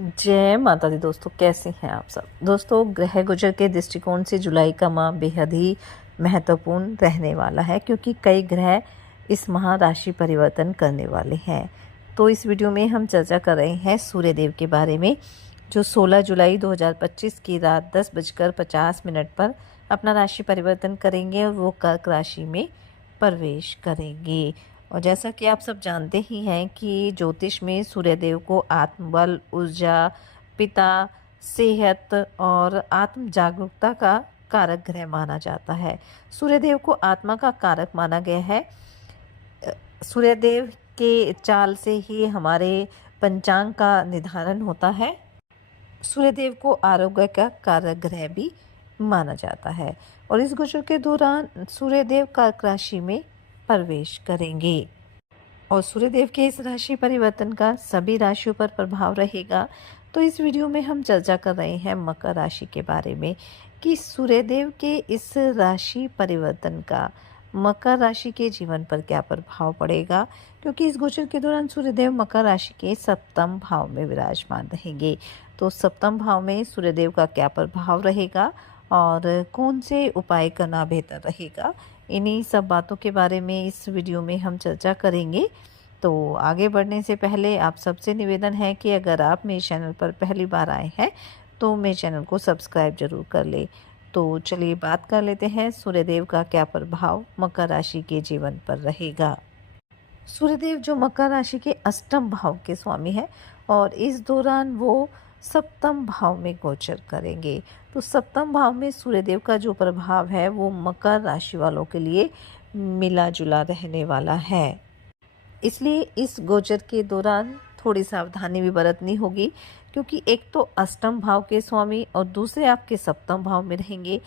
जय माता दी दोस्तों, कैसे हैं आप सब। दोस्तों, ग्रह गोचर के दृष्टिकोण से जुलाई का माह बेहद ही महत्वपूर्ण रहने वाला है, क्योंकि कई ग्रह इस माह राशि परिवर्तन करने वाले हैं। तो इस वीडियो में हम चर्चा कर रहे हैं सूर्यदेव के बारे में, जो 16 जुलाई 2025 की रात 10:50 पर अपना राशि परिवर्तन करेंगे और वो कर्क राशि में प्रवेश करेंगे। और जैसा कि आप सब जानते ही हैं कि ज्योतिष में सूर्यदेव को आत्मबल, ऊर्जा, पिता, सेहत और आत्म जागरूकता का कारक ग्रह माना जाता है। सूर्यदेव को आत्मा का कारक माना गया है। सूर्यदेव के चाल से ही हमारे पंचांग का निर्धारण होता है। सूर्यदेव को आरोग्य का कारक ग्रह भी माना जाता है और इस गोचर के दौरान सूर्यदेव कर्क राशि में प्रवेश करेंगे और सूर्यदेव के इस राशि परिवर्तन का सभी राशियों पर प्रभाव रहेगा। तो इस वीडियो में हम चर्चा कर रहे हैं मकर राशि के बारे में कि सूर्यदेव के इस राशि परिवर्तन का मकर राशि के जीवन पर क्या प्रभाव पड़ेगा, क्योंकि इस गोचर के दौरान सूर्यदेव मकर राशि के सप्तम भाव में विराजमान रहेंगे। तो सप्तम भाव में सूर्यदेव का क्या प्रभाव रहेगा और कौन से उपाय करना बेहतर रहेगा, इन्हीं सब बातों के बारे में इस वीडियो में हम चर्चा करेंगे। तो आगे बढ़ने से पहले आप सबसे निवेदन है कि अगर आप मेरे चैनल पर पहली बार आए हैं तो मेरे चैनल को सब्सक्राइब जरूर कर ले। तो चलिए बात कर लेते हैं सूर्यदेव का क्या प्रभाव मकर राशि के जीवन पर रहेगा। सूर्यदेव जो मकर राशि के अष्टम भाव के स्वामी है और इस दौरान वो सप्तम भाव में गोचर करेंगे। तो सप्तम भाव में सूर्यदेव का जो प्रभाव है वो मकर राशि वालों के लिए मिला जुला रहने वाला है। इसलिए इस गोचर के दौरान थोड़ी सावधानी भी बरतनी होगी, क्योंकि एक तो अष्टम भाव के स्वामी और दूसरे आपके सप्तम भाव में रहेंगे।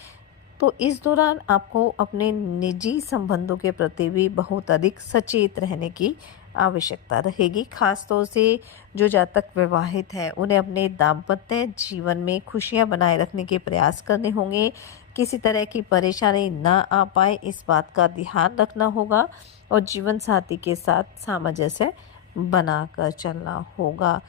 तो इस दौरान आपको अपने निजी संबंधों के प्रति भी बहुत अधिक सचेत रहने की आवश्यकता रहेगी। खास तौर से जो जातक विवाहित है उन्हें अपने दाम्पत्य जीवन में खुशियां बनाए रखने के प्रयास करने होंगे। किसी तरह की परेशानी ना आ पाए, इस बात का ध्यान रखना होगा और जीवन साथी के साथ सामंजस्य बनाकर चलना होगा।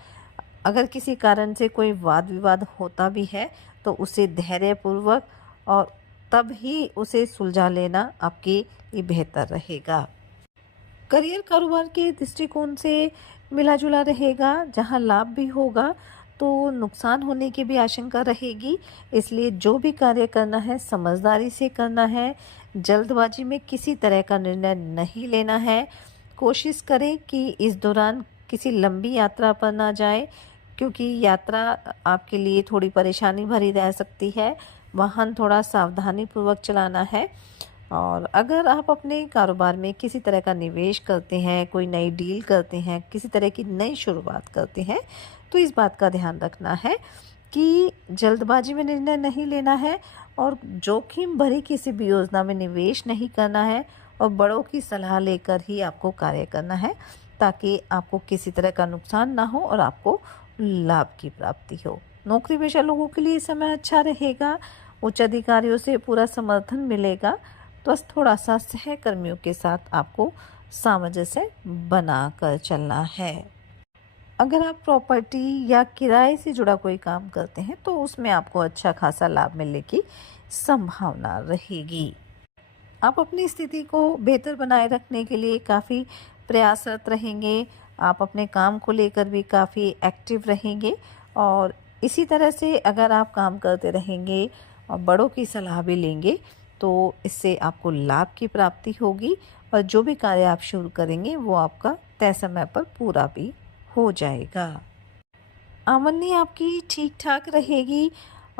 अगर किसी कारण से कोई वाद विवाद होता भी है तो उसे धैर्यपूर्वक और तब ही उसे सुलझा लेना आपके लिए बेहतर रहेगा। करियर कारोबार के दृष्टिकोण से मिला जुला रहेगा। जहां लाभ भी होगा तो नुकसान होने की भी आशंका रहेगी। इसलिए जो भी कार्य करना है समझदारी से करना है। जल्दबाजी में किसी तरह का निर्णय नहीं लेना है। कोशिश करें कि इस दौरान किसी लंबी यात्रा पर ना जाए, क्योंकि यात्रा आपके लिए थोड़ी परेशानी भरी रह सकती है। वाहन थोड़ा सावधानी पूर्वक चलाना है। और अगर आप अपने कारोबार में किसी तरह का निवेश करते हैं, कोई नई डील करते हैं, किसी तरह की नई शुरुआत करते हैं, तो इस बात का ध्यान रखना है कि जल्दबाजी में निर्णय नहीं लेना है और जोखिम भरी किसी भी योजना में निवेश नहीं करना है और बड़ों की सलाह लेकर ही आपको कार्य करना है, ताकि आपको किसी तरह का नुकसान ना हो और आपको लाभ की प्राप्ति हो। नौकरी पेशा लोगों के लिए समय अच्छा रहेगा। उच्च अधिकारियों से पूरा समर्थन मिलेगा। तो बस थोड़ा सा सहकर्मियों के साथ आपको सामंजस्य बना कर चलना है। अगर आप प्रॉपर्टी या किराए से जुड़ा कोई काम करते हैं तो उसमें आपको अच्छा खासा लाभ मिलने की संभावना रहेगी। आप अपनी स्थिति को बेहतर बनाए रखने के लिए काफ़ी प्रयासरत रहेंगे। आप अपने काम को लेकर भी काफ़ी एक्टिव रहेंगे और इसी तरह से अगर आप काम करते रहेंगे और बड़ों की सलाह भी लेंगे तो इससे आपको लाभ की प्राप्ति होगी और जो भी कार्य आप शुरू करेंगे वो आपका तय समय पर पूरा भी हो जाएगा। आमदनी आपकी ठीक ठाक रहेगी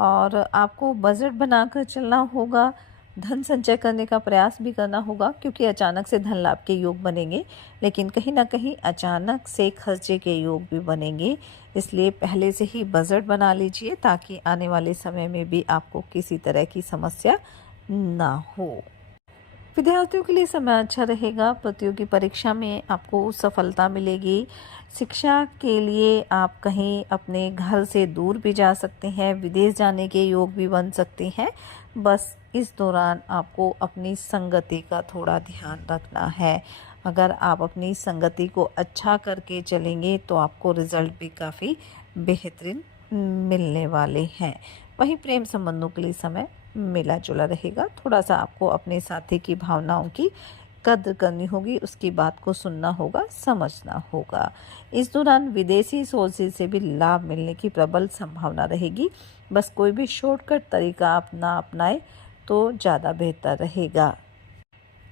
और आपको बजट बनाकर चलना होगा। धन संचय करने का प्रयास भी करना होगा, क्योंकि अचानक से धन लाभ के योग बनेंगे, लेकिन कहीं ना कहीं अचानक से खर्चे के योग भी बनेंगे। इसलिए पहले से ही बजट बना लीजिए ताकि आने वाले समय में भी आपको किसी तरह की समस्या ना हो। विद्यार्थियों के लिए समय अच्छा रहेगा। प्रतियोगी परीक्षा में आपको सफलता मिलेगी। शिक्षा के लिए आप कहीं अपने घर से दूर भी जा सकते हैं। विदेश जाने के योग भी बन सकते हैं। बस इस दौरान आपको अपनी संगति का थोड़ा ध्यान रखना है। अगर आप अपनी संगति को अच्छा करके चलेंगे तो आपको रिजल्ट भी काफ़ी बेहतरीन मिलने वाले हैं। वहीं प्रेम संबंधों के लिए समय मिला जुला रहेगा। थोड़ा सा आपको अपने साथी की भावनाओं की कद्र करनी होगी, उसकी बात को सुनना होगा, समझना होगा। इस दौरान विदेशी सोर्सेज से भी लाभ मिलने की प्रबल संभावना रहेगी। बस कोई भी शॉर्टकट तरीका आप ना अपनाएं तो ज़्यादा बेहतर रहेगा।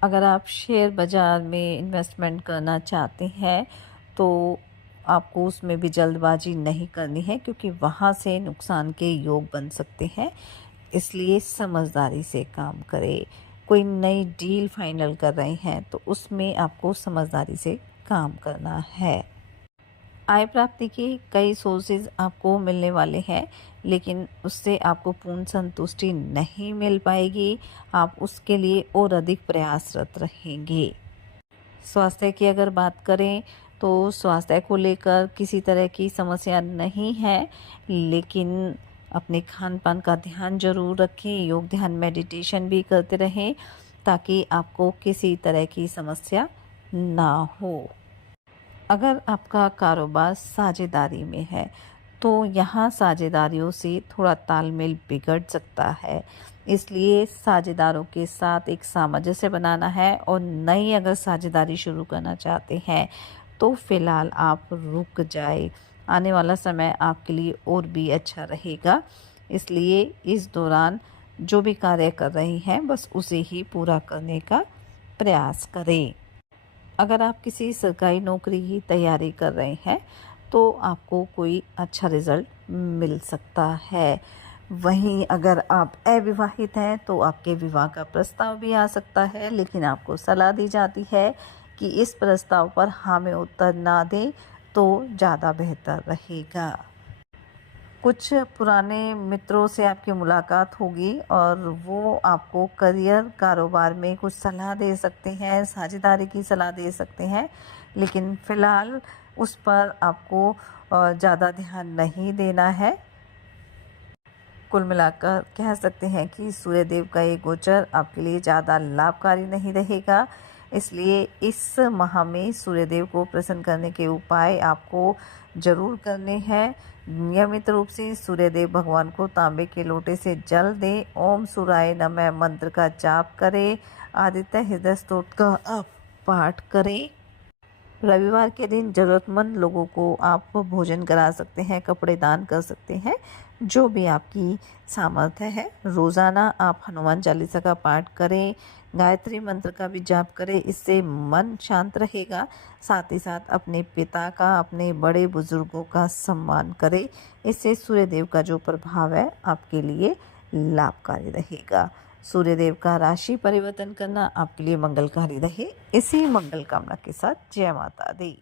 अगर आप शेयर बाज़ार में इन्वेस्टमेंट करना चाहते हैं तो आपको उसमें भी जल्दबाजी नहीं करनी है, क्योंकि वहाँ से नुकसान के योग बन सकते हैं। इसलिए समझदारी से काम करें। कोई नई डील फाइनल कर रहे हैं तो उसमें आपको समझदारी से काम करना है। आय प्राप्ति के कई सोर्सेज आपको मिलने वाले हैं, लेकिन उससे आपको पूर्ण संतुष्टि नहीं मिल पाएगी। आप उसके लिए और अधिक प्रयासरत रहेंगे। स्वास्थ्य की अगर बात करें तो स्वास्थ्य को लेकर किसी तरह की समस्या नहीं है, लेकिन अपने खान पान का ध्यान जरूर रखें। योग ध्यान मेडिटेशन भी करते रहें ताकि आपको किसी तरह की समस्या ना हो। अगर आपका कारोबार साझेदारी में है तो यहाँ साझेदारियों से थोड़ा तालमेल बिगड़ सकता है, इसलिए साझेदारों के साथ एक सामंजस्य बनाना है। और नई अगर साझेदारी शुरू करना चाहते हैं तो फिलहाल आप रुक जाए। आने वाला समय आपके लिए और भी अच्छा रहेगा, इसलिए इस दौरान जो भी कार्य कर रही हैं बस उसे ही पूरा करने का प्रयास करें। अगर आप किसी सरकारी नौकरी की तैयारी कर रहे हैं तो आपको कोई अच्छा रिज़ल्ट मिल सकता है। वहीं अगर आप अविवाहित हैं तो आपके विवाह का प्रस्ताव भी आ सकता है, लेकिन आपको सलाह दी जाती है कि इस प्रस्ताव पर हाँ में उत्तर ना दें तो ज़्यादा बेहतर रहेगा। कुछ पुराने मित्रों से आपकी मुलाकात होगी और वो आपको करियर कारोबार में कुछ सलाह दे सकते हैं, साझेदारी की सलाह दे सकते हैं, लेकिन फ़िलहाल उस पर आपको ज़्यादा ध्यान नहीं देना है। कुल मिलाकर कह सकते हैं कि सूर्यदेव का ये गोचर आपके लिए ज़्यादा लाभकारी नहीं रहेगा, इसलिए इस माह में सूर्यदेव को प्रसन्न करने के उपाय आपको ज़रूर करने हैं। नियमित रूप से सूर्यदेव भगवान को तांबे के लोटे से जल दें। ओम सूर्याय नमः मंत्र का जाप करें। आदित्य हृदय स्तोत्र का आप पाठ करें। रविवार के दिन ज़रूरतमंद लोगों को आप भोजन करा सकते हैं, कपड़े दान कर सकते हैं, जो भी आपकी सामर्थ्य है। रोज़ाना आप हनुमान चालीसा का पाठ करें, गायत्री मंत्र का भी जाप करें, इससे मन शांत रहेगा। साथ ही साथ अपने पिता का, अपने बड़े बुजुर्गों का सम्मान करें, इससे सूर्यदेव का जो प्रभाव है आपके लिए लाभकारी रहेगा। सूर्यदेव का राशि परिवर्तन करना आपके लिए मंगलकारी रहे, इसी मंगल कामना के साथ जय माता दी।